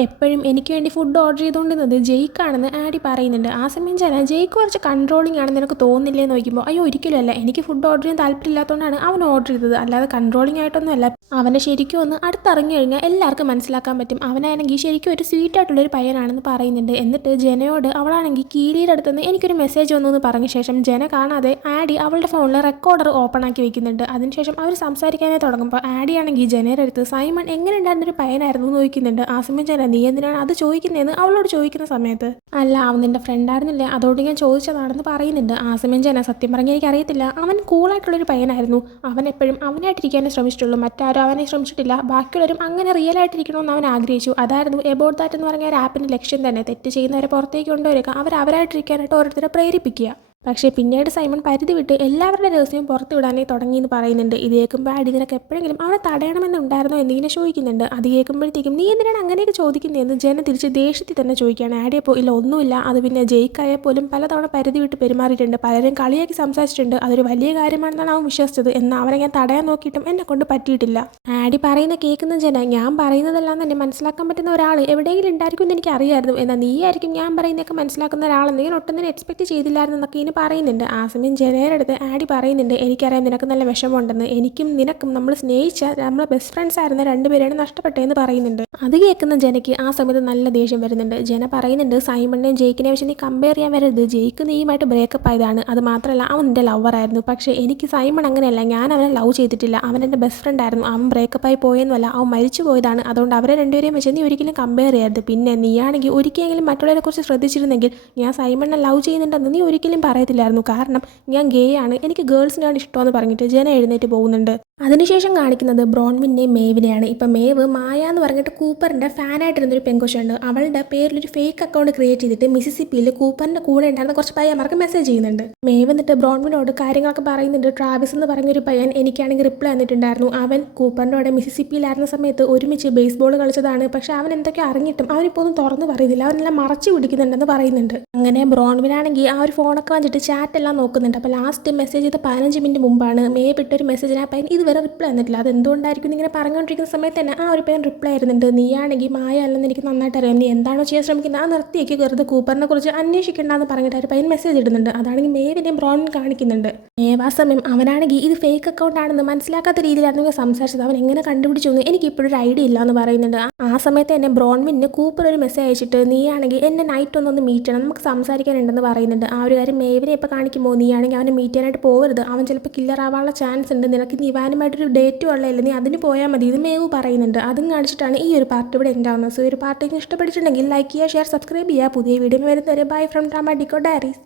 എപ്പോഴും എനിക്ക് വേണ്ടി ഫുഡ് ഓർഡർ ചെയ്തുകൊണ്ടിരുന്നത് ജെയ്ക്കാണെന്ന് ആഡി പറയുന്നുണ്ട്. ആ സമയം ജന ജെയ്ക്ക് കുറച്ച് കൺട്രോളിംഗ് ആണെന്ന് എനിക്ക് തോന്നില്ലേ എന്ന് ചോദിക്കുമ്പോൾ അയ്യോ ഒരിക്കലും അല്ല, എനിക്ക് ഫുഡ് ഓർഡർ ചെയ്യാൻ താല്പര്യമില്ലാത്തതുകൊണ്ടാണ് അവൻ ഓർഡർ ചെയ്തത്, അല്ലാതെ കൺട്രോളിംഗ് ആയിട്ടൊന്നുമല്ല. അവനെ ശരിക്കും ഒന്ന് അടുത്തിറങ്ങി കഴിഞ്ഞാൽ എല്ലാവർക്കും മനസ്സിലാക്കാൻ പറ്റും, അവനാണെങ്കിൽ ശരിക്കും ഒരു സ്വീറ്റ് ആയിട്ടുള്ളൊരു പയ്യനാണെന്ന് പറയുന്നുണ്ട്. എന്നിട്ട് ജനയോട് അവളാണെങ്കിൽ കീരിയുടെ അടുത്തുനിന്ന് എനിക്കൊരു മെസ്സേജ് വന്നു എന്ന് പറഞ്ഞ ശേഷം ജന കാണാതെ ആഡി അവളുടെ ഫോണിൽ റെക്കോർഡർ ഓപ്പൺ ആക്കി വെക്കുന്നുണ്ട്. അതിനുശേഷം അവർ സംസാരിക്കാനായി തുടങ്ങുമ്പോൾ ആഡി ആണെങ്കിൽ ജനയുടെ അടുത്ത് സൈമൺ എങ്ങനെ ഉണ്ടായിരുന്നൊരു പയ്യനായിരുന്നു എന്ന് ചോദിക്കുന്നുണ്ട്. ആ സമയം ജന നീ എന്തിനാണ് അത് ചോദിക്കുന്നതെന്ന് അവളോട് ചോദിക്കുന്ന സമയത്ത് അല്ല അവൻ നിന്റെ ഫ്രണ്ട് ആയിരുന്നില്ല അതോട് ഞാൻ ചോദിച്ചതാണെന്ന് പറയുന്നുണ്ട്. ആ സമയം ജന സത്യം പറഞ്ഞാൽ എനിക്കറിയത്തില്ല, അവൻ കൂളായിട്ടുള്ളൊരു പയ്യനായിരുന്നു, അവൻ എപ്പോഴും അവനായിട്ടിരിക്കാനേ ശ്രമിച്ചിട്ടുള്ളൂ, മറ്റാരും അവനെ ശ്രമിച്ചിട്ടില്ല, ബാക്കിയുള്ളവരും അങ്ങനെ റിയൽ ആയിട്ടിരിക്കണമെന്ന് അവൻ ആഗ്രഹിച്ചു. അതായിരുന്നു എബൌട്ട് ദാറ്റ് എന്ന് പറഞ്ഞ ഒരു ആപ്പിൻ്റെ ലക്ഷ്യം തന്നെ, തെറ്റ് ചെയ്യുന്നവരെ പുറത്തേക്ക് കൊണ്ടുവരിക, അവരായിട്ടിരിക്കാനായിട്ട് ഓരോരുത്തരെ പ്രേരിപ്പിക്കുക. പക്ഷേ പിന്നീട് സൈമൺ പരിധി വിട്ട് എല്ലാവരുടെ രഹസ്യവും പുറത്തു വിടാനേ തുടങ്ങിയെന്ന് പറയുന്നുണ്ട്. ഇത് കേൾക്കുമ്പോൾ ആഡി നിനക്ക് എപ്പോഴെങ്കിലും അവനെ തടയണമെന്നുണ്ടായിരുന്നോ എന്നിങ്ങനെ ചോദിക്കുന്നുണ്ട്. അത് കേൾക്കുമ്പോഴത്തേക്കും നീ എന്തിനാണ് അങ്ങനെയൊക്കെ ചോദിക്കുന്നതെന്ന് ജന തിരിച്ച് ദേഷ്യത്തിൽ തന്നെ ചോദിക്കുകയാണ്. ആഡി അപ്പോൾ ഇല്ല ഒന്നുമില്ല, അത് പിന്നെ ജയിക്കായാൽ പോലും പലതവണ പരിധി വിട്ട് പെരുമാറിയിട്ടുണ്ട്, പലരും കളിയാക്കി സംസാരിച്ചിട്ടുണ്ട്, അതൊരു വലിയ കാര്യമാണെന്നാണ് അവൻ വിശ്വസിച്ചത്, എന്നാൽ അവനെ ഞാൻ തടയാൻ നോക്കിയിട്ടും എന്നെ കൊണ്ട് പറ്റിയിട്ടില്ല. ആഡി പറയുന്ന കേൾക്കുന്ന ജന ഞാൻ പറയുന്നതെല്ലാം തന്നെ മനസ്സിലാക്കാൻ പറ്റുന്ന ഒരാൾ എവിടെയെങ്കിലും ഉണ്ടായിരിക്കും എന്ന് എനിക്ക് അറിയായിരുന്നു, എന്നാൽ നീ ആയിരിക്കും ഞാൻ പറയുന്നതൊക്കെ മനസ്സിലാക്കുന്ന ഒരാളെന്ന് ഞാൻ ഒട്ടും തന്നെ എക്സ്പെക്ട് ചെയ്തില്ലായിരുന്നു എന്നൊക്കെ ഇനി പറയുന്നുണ്ട്. ആ സമയം ജനയുടെ അടുത്ത് ആഡി പറയുന്നുണ്ട് എനിക്കറിയാം നിനക്ക് നല്ല വിഷമമുണ്ടെന്ന്, എനിക്കും നിനക്കും നമ്മൾ സ്നേഹിച്ച നമ്മളെ ബെസ്റ്റ് ഫ്രണ്ട്സ് ആയിരുന്ന രണ്ടുപേരാണ് നഷ്ടപ്പെട്ടതെന്ന് പറയുന്നുണ്ട്. അത് കേൾക്കുന്ന ജനയ്ക്ക് ആ സമയത്ത് നല്ല ദേഷ്യം വരുന്നുണ്ട്. ജന പറയുന്നുണ്ട് സൈമണിനെയും ജെയ്ക്കിനെ വെച്ച് നീ കമ്പയർ ചെയ്യാൻ വരരുത്, ജെയ്ക്ക് നീയുമായിട്ട് ബ്രേക്കപ്പ് ആയതാണ്, അത് മാത്രമല്ല അവൻ എൻ്റെ ലവറായിരുന്നു, പക്ഷേ എനിക്ക് സൈമൺ അങ്ങനെയല്ല, ഞാൻ അവനെ ലവ് ചെയ്തിട്ടില്ല, അവൻ എൻ്റെ ബെസ്റ്റ് ഫ്രണ്ട് ആയിരുന്നു, അവൻ ബ്രേക്കപ്പായി പോയെന്നല്ല അവൻ മരിച്ചു പോയതാണ്, അതുകൊണ്ട് അവരെ രണ്ടുപേരെയും വെച്ച് നീ ഒരിക്കലും കമ്പയർ ചെയ്യരുത്. പിന്നെ നീയാണെങ്കിൽ ഒരിക്കലെങ്കിലും മറ്റുള്ളവരെ കുറിച്ച് ശ്രദ്ധിച്ചിരുന്നെങ്കിൽ ഞാൻ സൈമണിനെ ലവ് ചെയ്യുന്നുണ്ടെന്ന് നീ ഒരിക്കലും പറയത്തില്ലായിരുന്നു, കാരണം ഞാൻ ഗേ ആണ്, എനിക്ക് ഗേൾസിനാണ് ഇഷ്ടമെന്ന് പറഞ്ഞിട്ട് ജന എഴുന്നേറ്റ് പോകുന്നുണ്ട്. അതിനുശേഷം കാണിക്കുന്നത് ബ്രോൺവിനെയും മേവിനെയാണ്. ഇപ്പം മേവ് മായ എന്ന് പറഞ്ഞിട്ട് കൂപ്പറിൻ്റെ ഫാനായിട്ടിരുന്നൊരു പെങ്കൊച്ചുണ്ട്, അവളുടെ പേരിലൊരു ഫേക്ക് അക്കൗണ്ട് ക്രിയേറ്റ് ചെയ്തിട്ട് മിസിസിപ്പിയിൽ കൂപ്പറിൻ്റെ കൂടെ ഉണ്ടായിരുന്ന കുറച്ച് പയ്യന്മാർക്ക് മെസ്സേജ് ചെയ്യുന്നുണ്ട്. മേവ് എന്നിട്ട് ബ്രോൺവിനോട് കാര്യങ്ങളൊക്കെ പറയുന്നുണ്ട്. ട്രാവിസ് എന്ന് പറഞ്ഞൊരു പയ്യൻ എനിക്കാണെങ്കിൽ റിപ്ലൈ വന്നിട്ടുണ്ടായിരുന്നു, അവൻ കൂപ്പറിൻ്റെ കൂടെ മിസിസിപ്പിയിലായിരുന്ന സമയത്ത് ഒരുമിച്ച് ബേസ്ബോൾ കളിച്ചതാണ്, പക്ഷെ അവൻ എന്തൊക്കെ അറിഞ്ഞിട്ടും അവനിപ്പോൾ ഒന്നും തുറന്നു പറയുന്നില്ല, അവനെല്ലാം മറച്ചു പിടിക്കുന്നുണ്ടെന്ന് പറയുന്നുണ്ട്. അങ്ങനെ ബ്രോൺവിനാണെങ്കിൽ ആ ഒരു ഫോണൊക്കെ വന്നിട്ട് ചാറ്റ് എല്ലാം നോക്കുന്നുണ്ട്. അപ്പോൾ ലാസ്റ്റ് മെസ്സേജ് ചെയ്ത 15 മിനിറ്റ് മുമ്പാണ് മേവ് ഇട്ടൊരു മെസ്സേജിന് ആ പയ്യൻ ഇതുവരെ റിപ്ലൈ വന്നിട്ടില്ല. അത് എന്തുകൊണ്ടായിരിക്കും ഇങ്ങനെ പറഞ്ഞുകൊണ്ടിരിക്കുന്ന സമയത്ത് തന്നെ ആ ഒരു പയ്യൻ റിപ്ലൈ ആയിരുന്നുണ്ട്, നീയാണെങ്കിൽ മായ അല്ലെന്ന് എനിക്ക് നന്നായിട്ട് അറിയാം, നീ എന്താണോ ചെയ്യാൻ ശ്രമിക്കുന്നത് ആ നിർത്തിയേക്ക് വെറുതെ കൂപ്പറിനെ കുറിച്ച് അന്വേഷിക്കേണ്ടെന്ന് പറഞ്ഞിട്ട് ഒരു പയ്യൻ മെസ്സേജ് ഇടുന്നുണ്ട്. അതാണെങ്കിൽ മേവിനെയും ബ്രോണിനും കാണിക്കുന്നുണ്ട്. മേവ് ആ സമയം അവനാണെങ്കിൽ ഇത് ഫേക്ക് അക്കൗണ്ട് ആണെന്ന് മനസ്സിലാക്കാത്ത രീതിയിലായിരുന്നു സംസാരിച്ചത്, അവൻ എങ്ങനെ കണ്ടുപിടിച്ചു എന്ന് എനിക്ക് ഇപ്പോഴൊരു ഐഡിയ ഇല്ല എന്ന് പറയുന്നുണ്ട്. ആ സമയത്ത് തന്നെ ബ്രോൺവിന് കൂപ്പർ ഒരു മെസ്സേജ് അയച്ചിട്ട് നീയാണെങ്കിൽ എന്നെ നൈറ്റ് ഒന്നൊന്ന് മീറ്റ് ചെയ്യണം, നമുക്ക് സംസാരിക്കാനുണ്ടെന്ന് പറയുന്നുണ്ട്. ആ ഒരു കാര്യം മേവിനെ ഇപ്പോൾ കാണിക്കുമ്പോൾ നീയാണെങ്കിൽ അവനെ മീറ്റ് ചെയ്യാനായിട്ട് പോകരുത്, അവൻ ചിലപ്പോൾ കില്ലർ ആവാനുള്ള ചാൻസ് ഉണ്ട്, നിനക്ക് ഇവാനുമായിട്ടൊരു ഡേറ്റ് ഉള്ളതല്ലേ, നീ അതിന് പോയാൽ മതി, ഇത് മേവ് പറയുന്നുണ്ട്. അതും കാണിച്ചിട്ടാണ് ഈ ഒരു പാർട്ട് ഇവിടെ ഉണ്ടാകുന്നത്. സോ ഈ ഒരു പാർട്ട് ഇഷ്ടപ്പെട്ടിട്ടുണ്ടെങ്കിൽ ലൈക്ക് ചെയ്യുക, ഷെയർ, സബ്സ്ക്രൈബ് ചെയ്യുക. പുതിയ വീഡിയോ വരുന്നവരെ ബൈ ഫ്രം ഡ്രാമ ഡിക്കോ ഡയറീസ്.